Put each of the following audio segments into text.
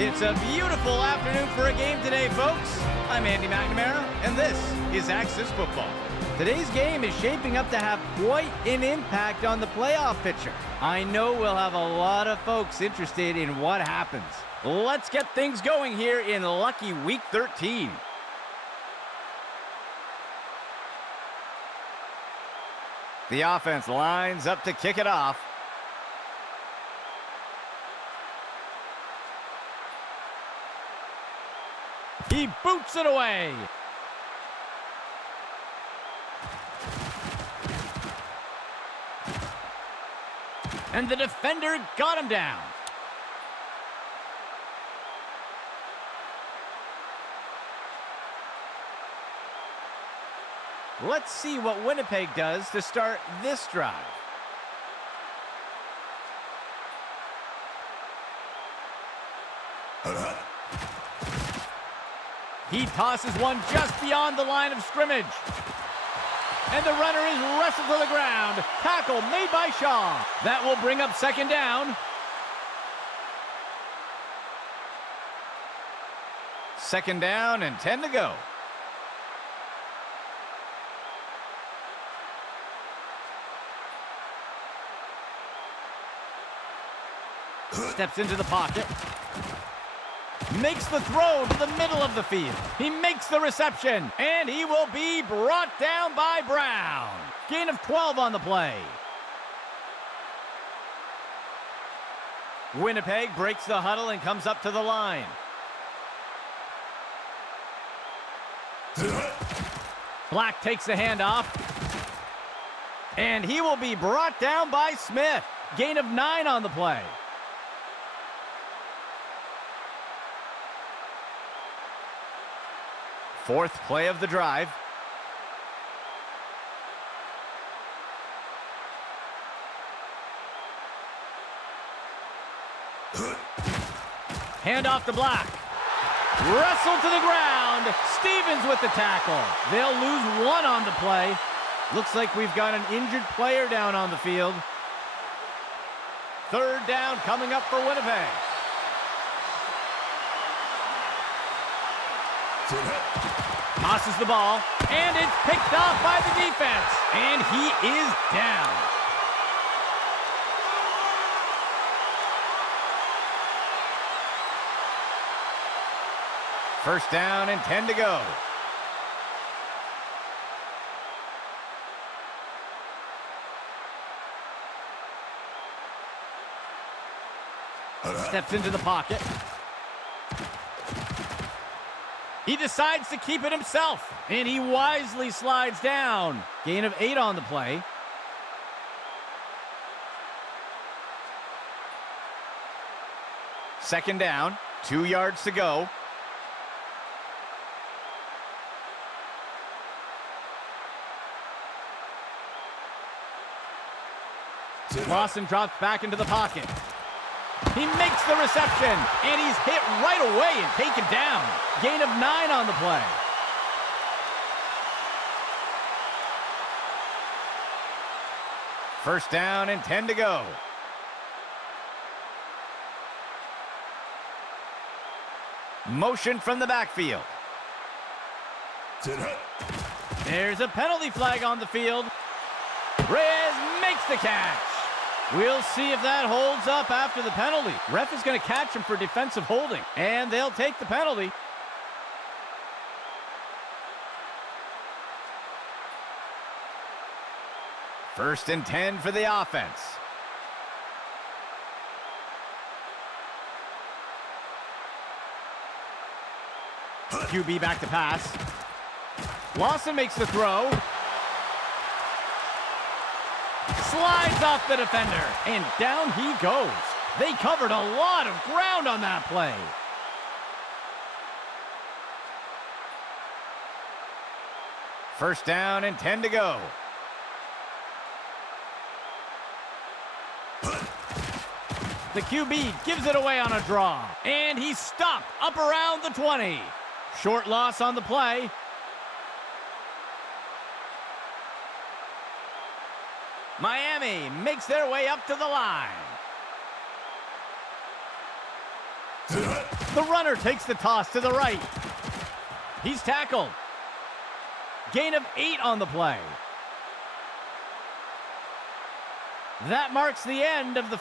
It's a beautiful afternoon for a game today, folks. I'm Andy McNamara, and this is Axis Football. Today's game is shaping up to have quite an impact on the playoff picture. I know we'll have a lot of folks interested in what happens. Let's get things going here in lucky Week 13. The offense lines up to kick it off. He boots it away. And the defender got him down. Let's see what Winnipeg does to start this drive. He tosses one just beyond the line of scrimmage. And the runner is wrestled to the ground. Tackle made by Shaw. That will bring up second down. Second down and 10 to go. Steps into the pocket. Makes the throw to the middle of the field. He makes the reception, and he will be brought down by Brown. Gain of 12 on the play. Winnipeg breaks the huddle and comes up to the line. Black takes the handoff, and he will be brought down by Smith. Gain of 9 on the play. Fourth play of the drive. Hand off to Black. Wrestled to the ground. Stevens with the tackle. They'll lose 1 on the play. Looks like we've got an injured player down on the field. Third down coming up for Winnipeg. Tosses the ball, and it's picked off by the defense, and he is down. First down and 10 to go. Steps into the pocket. He decides to keep it himself, and he wisely slides down. Gain of 8 on the play. Second down, 2 yards to go. Lawson drops back into the pocket. He makes the reception, and he's hit right away and taken down. Gain of 9 on the play. First down and 10 to go. Motion from the backfield. There's a penalty flag on the field. Reyes makes the catch. We'll see if that holds up after the penalty. Ref is going to catch him for defensive holding, and they'll take the penalty. First and 10 for the offense. QB back to pass. Lawson makes the throw. Slides off the defender, and down he goes. They covered a lot of ground on that play. First down and 10 to go. The QB gives it away on a draw, and he's stopped up around the 20. Short loss on the play. Miami makes their way up to the line. The runner takes the toss to the right. He's tackled. Gain of 8 on the play. That marks the end of the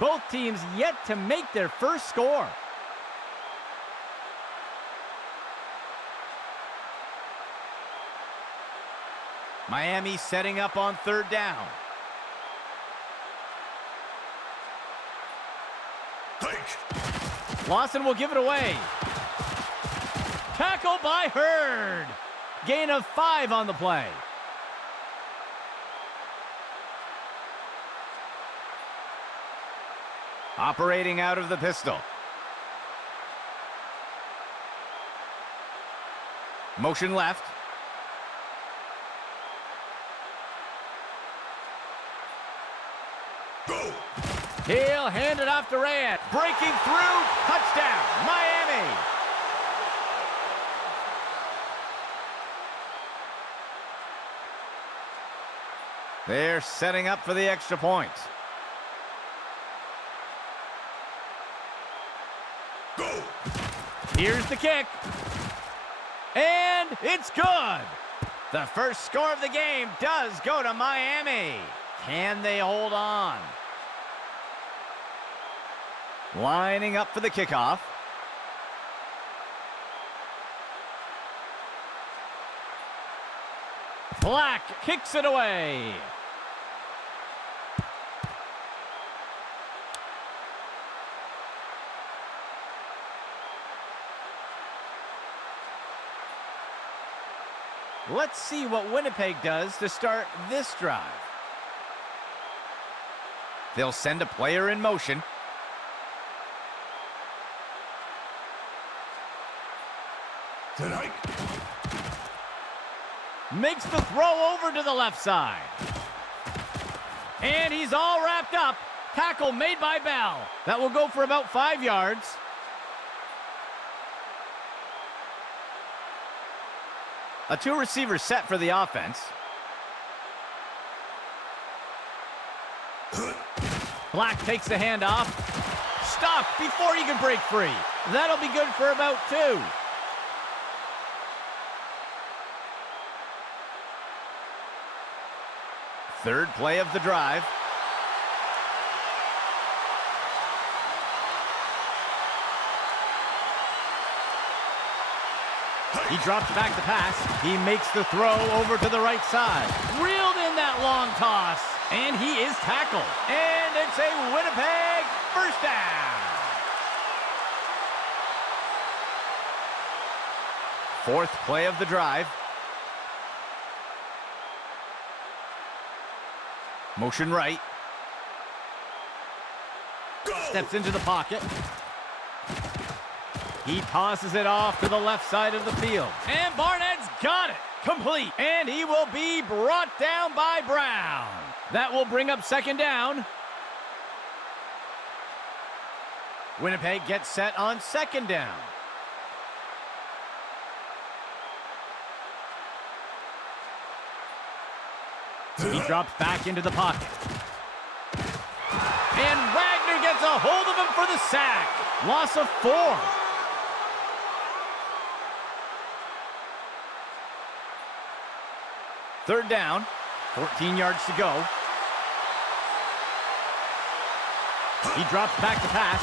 both teams yet to make their first score. Miami setting up on 3rd down. Lawson will give it away. Tackle by Hurd. Gain of 5 on the play. Operating out of the pistol. Motion left. Go. He'll hand it off to Rand. Breaking through. Touchdown, Miami. They're setting up for the extra point. Go. Here's the kick. And it's good. The first score of the game does go to Miami. Can they hold on? Lining up for the kickoff. Black kicks it away. Let's see what Winnipeg does to start this drive. They'll send a player in motion. Tonight. Makes the throw over to the left side. And he's all wrapped up. Tackle made by Bell. That will go for about 5 yards. A 2-receiver set for the offense. Black takes the handoff. Stopped before he can break free. That'll be good for about 2. Third play of the drive. He drops back the pass. He makes the throw over to the right side. Reeled in that long toss. And he is tackled. And it's a Winnipeg first down. Fourth play of the drive. Motion right. Steps into the pocket. He tosses it off to the left side of the field. And Barnett's got it. Complete. And he will be brought down by Brown. That will bring up 2nd down. Winnipeg gets set on 2nd down. He drops back into the pocket. And Wagner gets a hold of him for the sack. Loss of 4. Third down, 14 yards to go. He drops back to pass.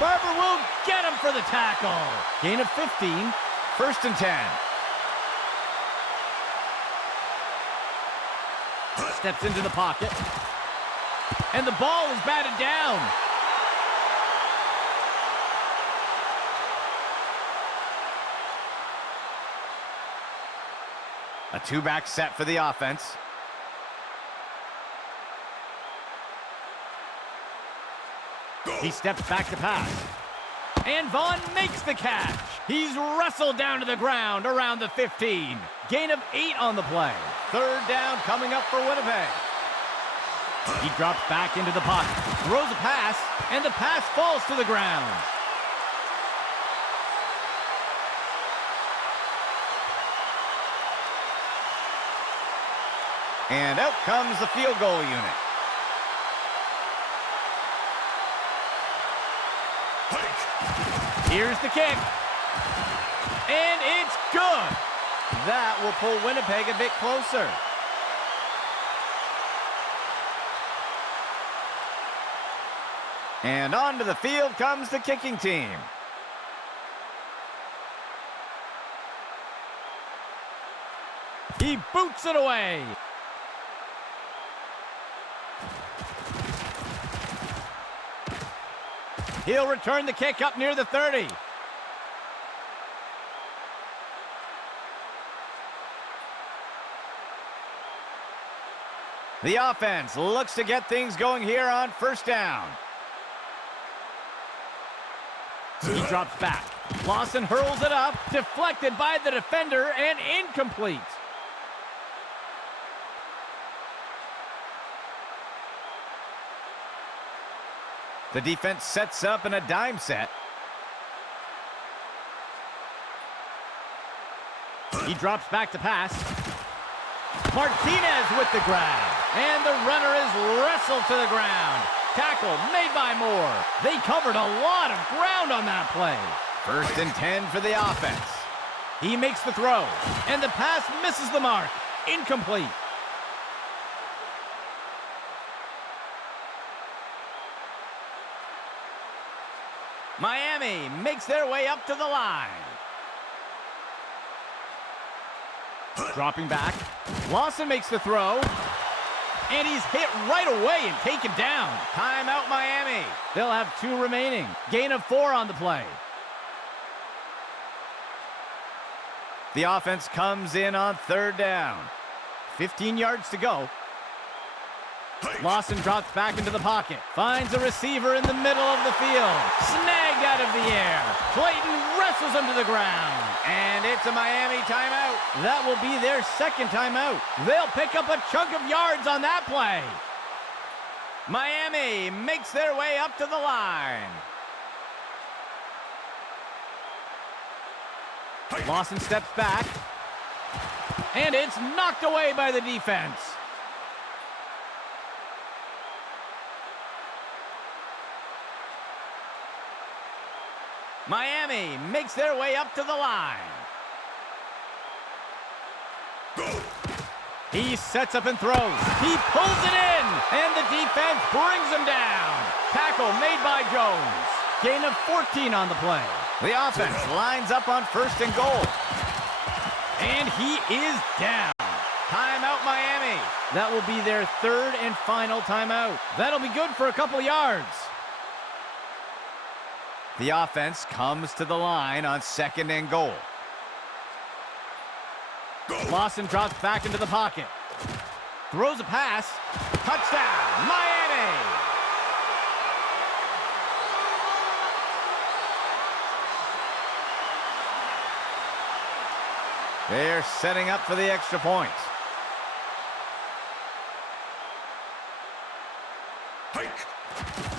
Barber will get him for the tackle. Gain of 15, 1st and 10. Steps into the pocket. And the ball is batted down. A 2-back set for the offense. He steps back to pass. And Vaughn makes the catch. He's wrestled down to the ground around the 15. Gain of 8 on the play. Third down coming up for Winnipeg. He drops back into the pocket. Throws a pass, and the pass falls to the ground. And out comes the field goal unit. Here's the kick. And it's good. That will pull Winnipeg a bit closer. And onto the field comes the kicking team. He boots it away. He'll return the kick up near the 30. The offense looks to get things going here on first down. He drops back. Lawson hurls it up, deflected by the defender, and incomplete. The defense sets up in a dime set. He drops back to pass. Martinez with the grab. And the runner is wrestled to the ground. Tackle made by Moore. They covered a lot of ground on that play. 1st and 10 for the offense. He makes the throw. And the pass misses the mark. Incomplete. Miami makes their way up to the line. Dropping back. Lawson makes the throw. And he's hit right away and taken down. Timeout, Miami. They'll have 2 remaining. Gain of 4 on the play. The offense comes in on 3rd down. 15 yards to go. Lawson drops back into the pocket. Finds a receiver in the middle of the field. Snagged out of the air. Clayton wrestles him to the ground. And it's a Miami timeout. That will be their 2nd timeout. They'll pick up a chunk of yards on that play. Miami makes their way up to the line. Lawson steps back. And it's knocked away by the defense. Miami makes their way up to the line. He sets up and throws. He pulls it in, and the defense brings him down. Tackle made by Jones. Gain of 14 on the play. The offense lines up on 1st and goal. And he is down. Timeout, Miami. That will be their 3rd and final timeout. That'll be good for a couple yards. The offense comes to the line on 2nd and goal. Lawson drops back into the pocket. Throws a pass. Touchdown, Miami! They're setting up for the extra point.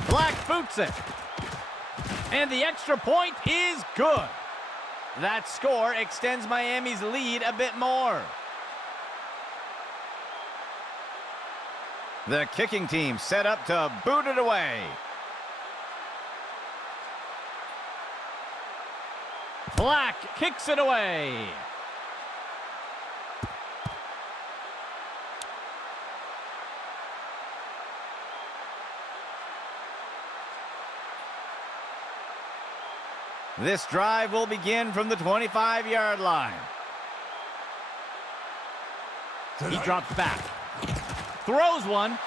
Black boots it. And the extra point is good. That score extends Miami's lead a bit more. The kicking team set up to boot it away. Black kicks it away. This drive will begin from the 25-yard line. He drops back. Throws one.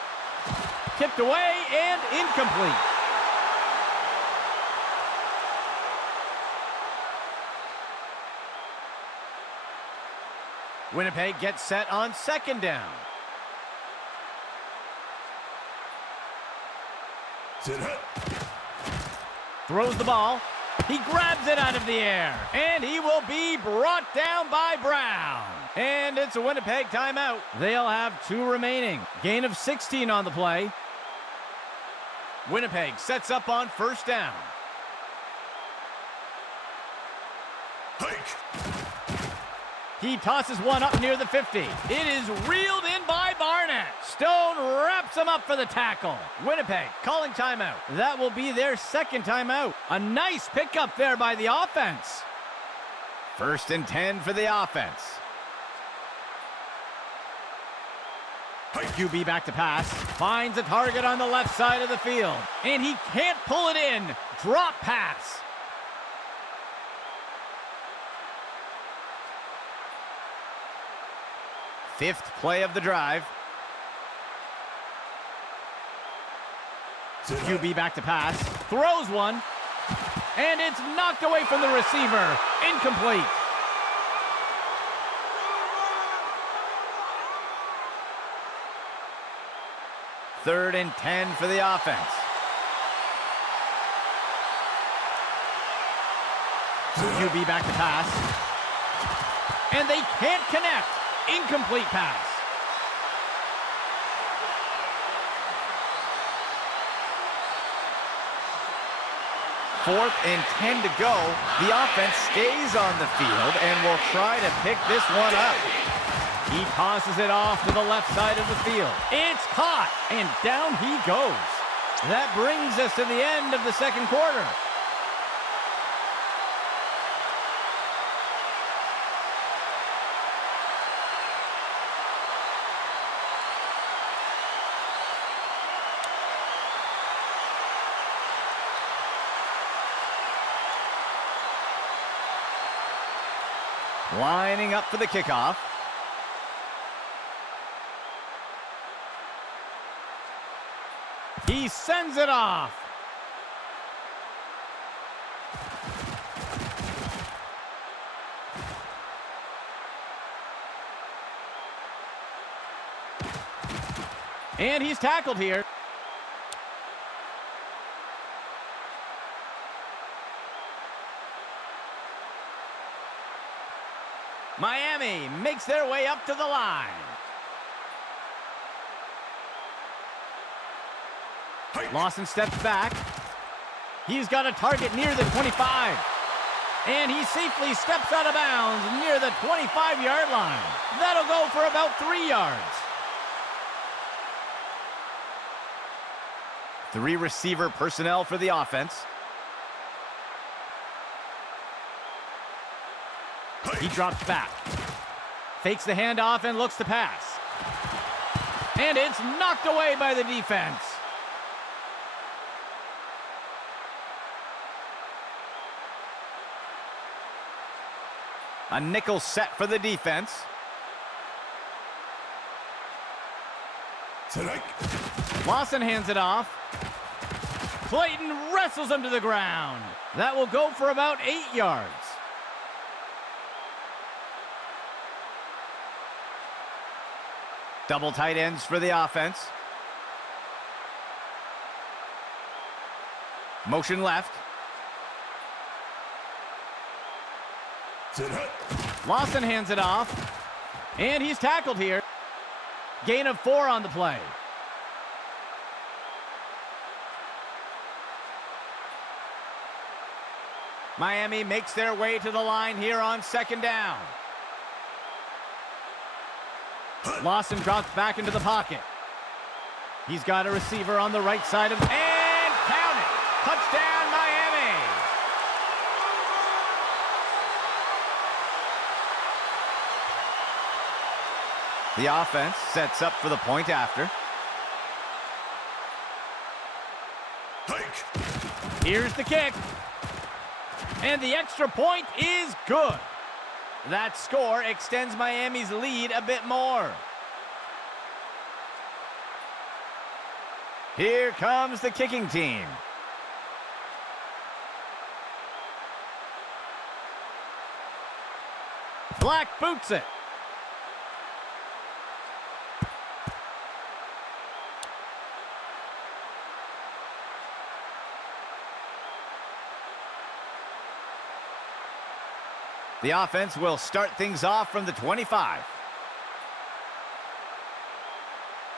Tipped away and incomplete. Winnipeg gets set on 2nd down. Throws the ball. He grabs it out of the air, and he will be brought down by Brown. And it's a Winnipeg timeout. They'll have 2 remaining. Gain of 16 on the play. Winnipeg sets up on 1st down. He tosses one up near the 50. It is reeled in by Barnett. man. Stone wraps him up for the tackle. Winnipeg calling timeout. That will be their second timeout. A nice pickup there by the offense. 1st and 10 for the offense. QB back to pass. Finds a target on the left side of the field. And he can't pull it in. Drop pass. Fifth play of the drive. QB back to pass. Throws one. And it's knocked away from the receiver. Incomplete. Third and 10 for the offense. QB back to pass. And they can't connect. Incomplete pass. Fourth and 10 to go. The offense stays on the field and will try to pick this one up. He tosses it off to the left side of the field. It's caught, and down he goes. That brings us to the end of the second quarter. Lining up for the kickoff. He sends it off. And he's tackled here. Miami makes their way up to the line. Lawson steps back. He's got a target near the 25. And he safely steps out of bounds near the 25-yard line. That'll go for about 3 yards. 3 receiver personnel for the offense. He drops back. Fakes the handoff and looks to pass. And it's knocked away by the defense. A nickel set for the defense. Lawson hands it off. Clayton wrestles him to the ground. That will go for about 8 yards. Double tight ends for the offense. Motion left. Lawson hands it off. And he's tackled here. Gain of 4 on the play. Miami makes their way to the line here on second down. Lawson drops back into the pocket. He's got a receiver on the right side of... And count it! Touchdown, Miami! The offense sets up for the point after. Here's the kick. And the extra point is good. That score extends Miami's lead a bit more. Here comes the kicking team. Black boots it. The offense will start things off from the 25.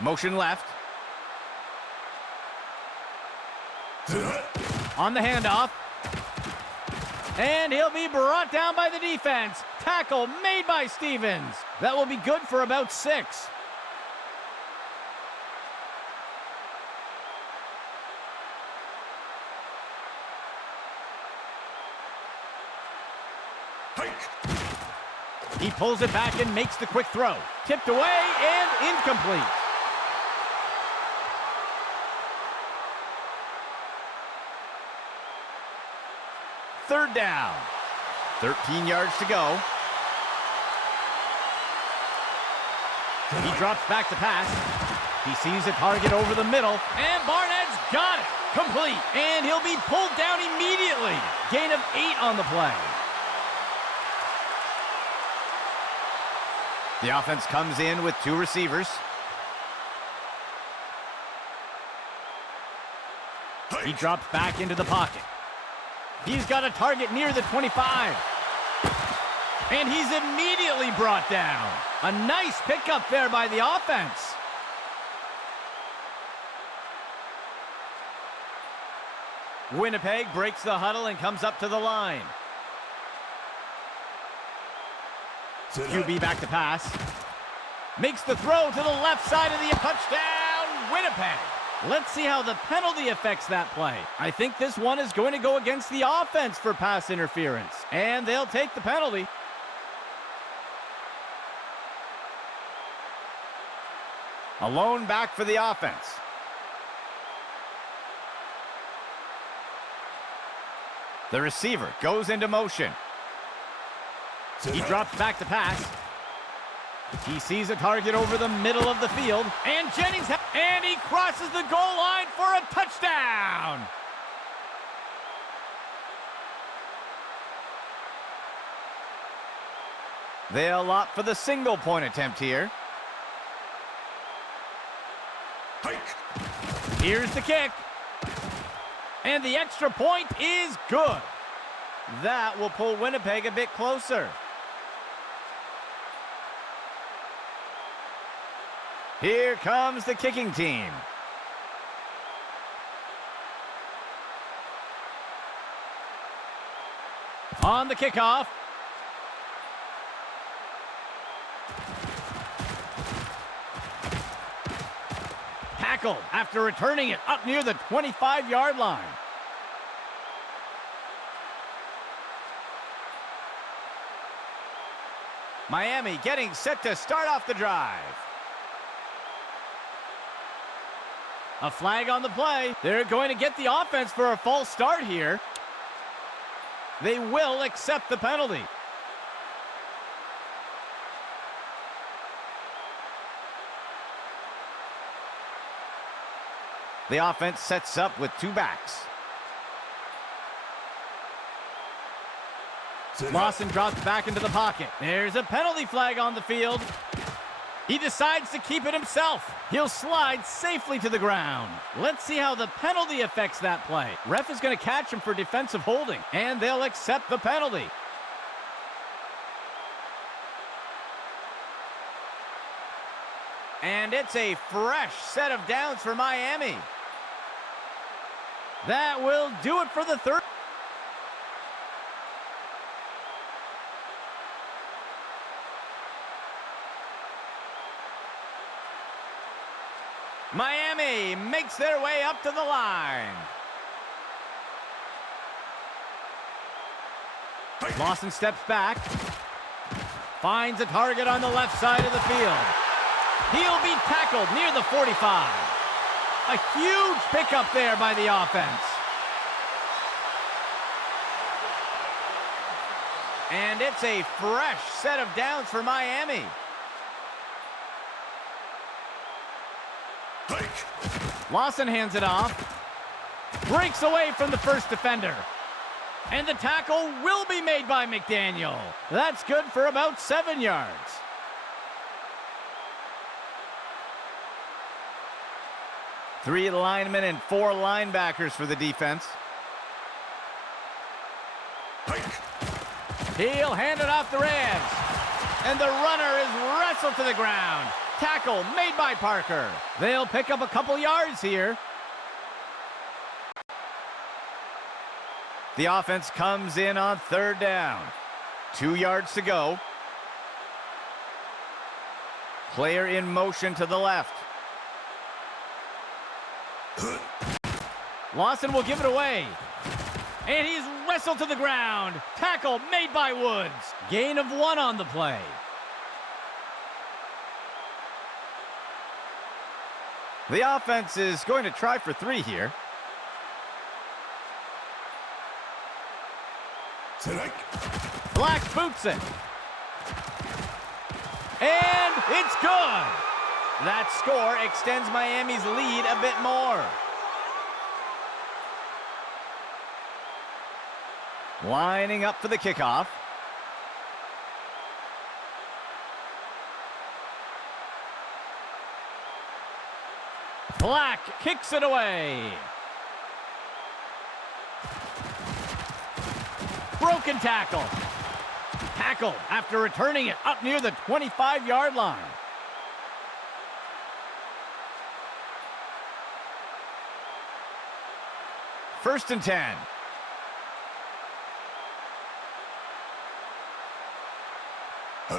Motion left. On the handoff. And he'll be brought down by the defense. Tackle made by Stevens. That will be good for about 6. He pulls it back and makes the quick throw. Tipped away and incomplete. Third down. 13 yards to go. He drops back to pass. He sees a target over the middle, and Barnett's got it. Complete, and he'll be pulled down immediately. Gain of 8 on the play. The offense comes in with 2 receivers. He drops back into the pocket. He's got a target near the 25. And he's immediately brought down. A nice pickup there by the offense. Winnipeg breaks the huddle and comes up to the line. QB back to pass. Makes the throw to the left side of the touchdown, Winnipeg. Let's see how the penalty affects that play. I think this one is going to go against the offense for pass interference. And they'll take the penalty. A lone back for the offense. The receiver goes into motion. He drops back to pass. He sees a target over the middle of the field. And Jennings, and he crosses the goal line for a touchdown. They'll opt for the single point attempt here. Here's the kick. And the extra point is good. That will pull Winnipeg a bit closer. Here comes the kicking team. On the kickoff. Tackled after returning it up near the 25-yard line. Miami getting set to start off the drive. A flag on the play. They're going to get the offense for a false start here. They will accept the penalty. The offense sets up with 2 backs. Lawson drops back into the pocket. There's a penalty flag on the field. He decides to keep it himself. He'll slide safely to the ground. Let's see how the penalty affects that play. Ref is going to catch him for defensive holding, and they'll accept the penalty. And it's a fresh set of downs for Miami. That will do it for the third. Miami makes their way up to the line. Lawson steps back. Finds a target on the left side of the field. He'll be tackled near the 45. A huge pickup there by the offense. And it's a fresh set of downs for Miami. Lawson hands it off. Breaks away from the first defender. And the tackle will be made by McDaniel. That's good for about 7 yards. Three linemen and 4 linebackers for the defense. He'll hand it off the Rams. And the runner is wrestled to the ground. Tackle made by Parker. They'll pick up a couple yards here. The offense comes in on 3rd down. 2 yards to go. Player in motion to the left. Lawson will give it away. And he's wrestled to the ground. Tackle made by Woods. Gain of 1 on the play. The offense is going to try for 3 here. Black boots it. And it's good. That score extends Miami's lead a bit more. Lining up for the kickoff. Black kicks it away. Broken tackle. Tackle after returning it up near the 25-yard line. First and 10.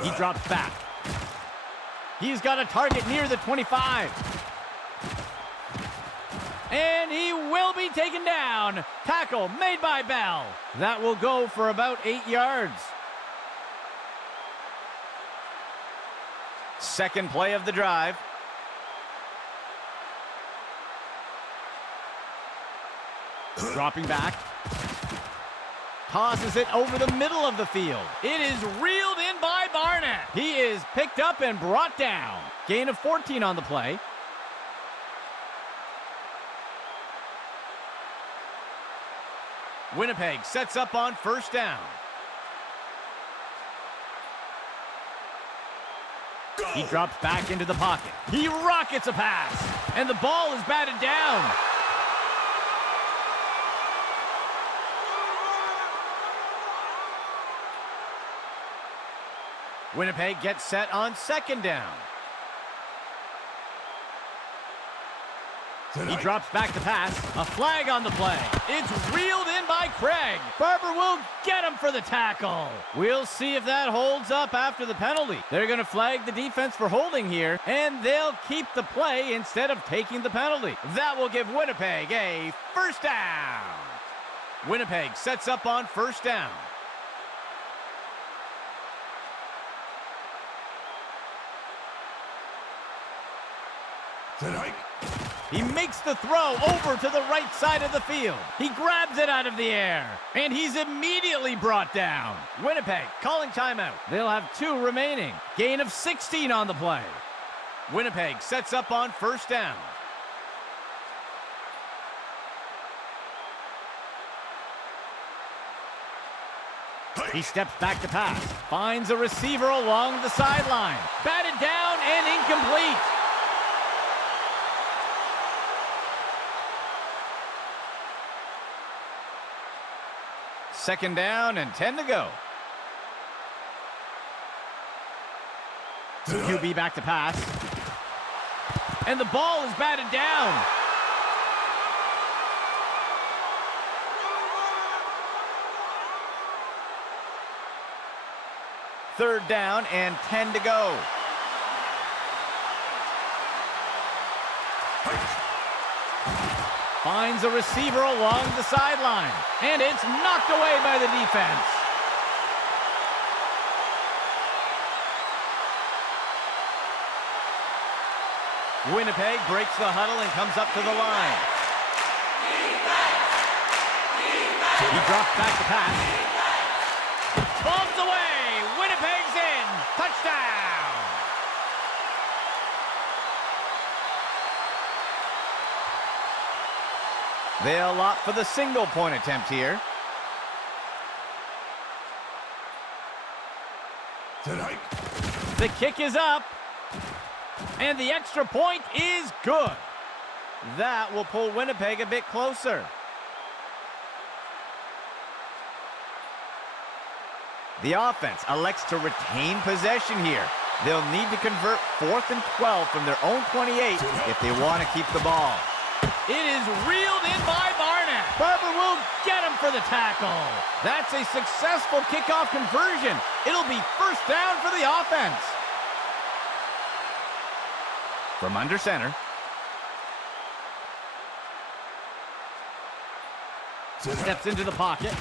He drops back. He's got a target near the 25. And he will be taken down. Tackle made by Bell. That will go for about 8 yards. Second play of the drive. Dropping back. Tosses it over the middle of the field. It is reeled in by Barnett. He is picked up and brought down. Gain of 14 on the play. Winnipeg sets up on first down. He drops back into the pocket. He rockets a pass. And the ball is batted down. Winnipeg gets set on second down. He drops back to pass. A flag on the play. It's reeled in by Craig. Barber will get him for the tackle. We'll see if that holds up after the penalty. They're going to flag the defense for holding here, and they'll keep the play instead of taking the penalty. That will give Winnipeg a first down. Winnipeg sets up on first down. He makes the throw over to the right side of the field. He grabs it out of the air, and he's immediately brought down. Winnipeg calling timeout. They'll have 2 remaining. Gain of 16 on the play. Winnipeg sets up on first down. He steps back to pass. Finds a receiver along the sideline. Batted down and incomplete. Second down and 10 to go. QB back to pass. And the ball is batted down. Third down and 10 to go. Finds a receiver along the sideline. And it's knocked away by the defense. Winnipeg breaks the huddle and comes up to the line. He drops back to pass. Bombs away. Winnipeg's in. Touchdown. They'll opt for the single-point attempt here. The kick is up. And the extra point is good. That will pull Winnipeg a bit closer. The offense elects to retain possession here. They'll need to convert 4th and 12 from their own 28 if they want to keep the ball. It is reeled in by Barnett. Barber will get him for the tackle. That's a successful kickoff conversion. It'll be first down for the offense. From under center. Steps into the pocket.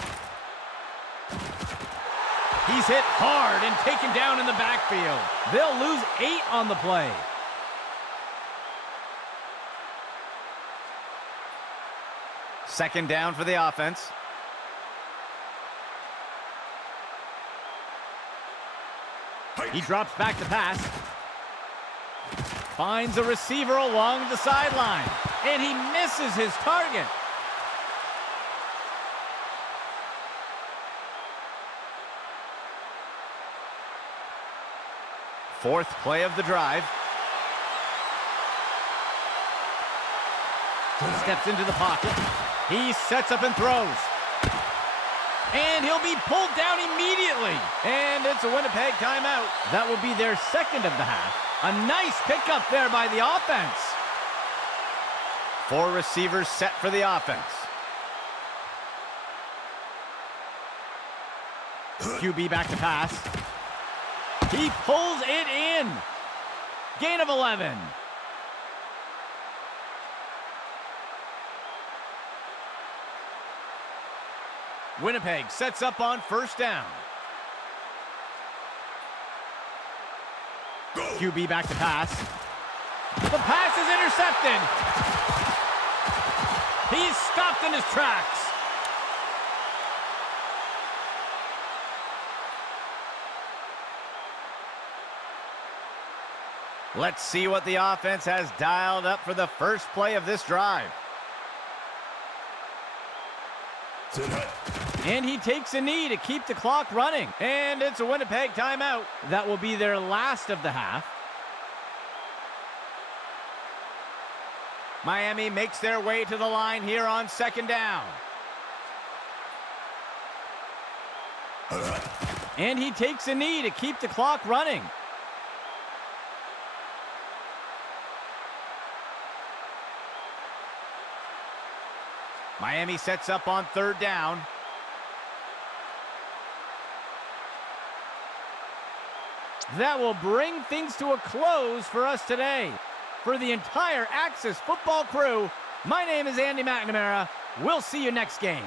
He's hit hard and taken down in the backfield. They'll lose 8 on the play. Second down for the offense. He drops back to pass. Finds a receiver along the sideline. And he misses his target. Fourth play of the drive. Steps into the pocket. He sets up and throws. And he'll be pulled down immediately. And it's a Winnipeg timeout. That will be their second of the half. A nice pickup there by the offense. 4 receivers set for the offense. QB back to pass. He pulls it in. Gain of 11. Winnipeg sets up on first down. QB back to pass. The pass is intercepted. He's stopped in his tracks. Let's see what the offense has dialed up for the first play of this drive. And he takes a knee to keep the clock running. And it's a Winnipeg timeout. That will be their last of the half. Miami makes their way to the line here on second down. And he takes a knee to keep the clock running. Miami sets up on third down. That will bring things to a close for us today. For the entire Axis football crew, my name is Andy McNamara. We'll see you next game.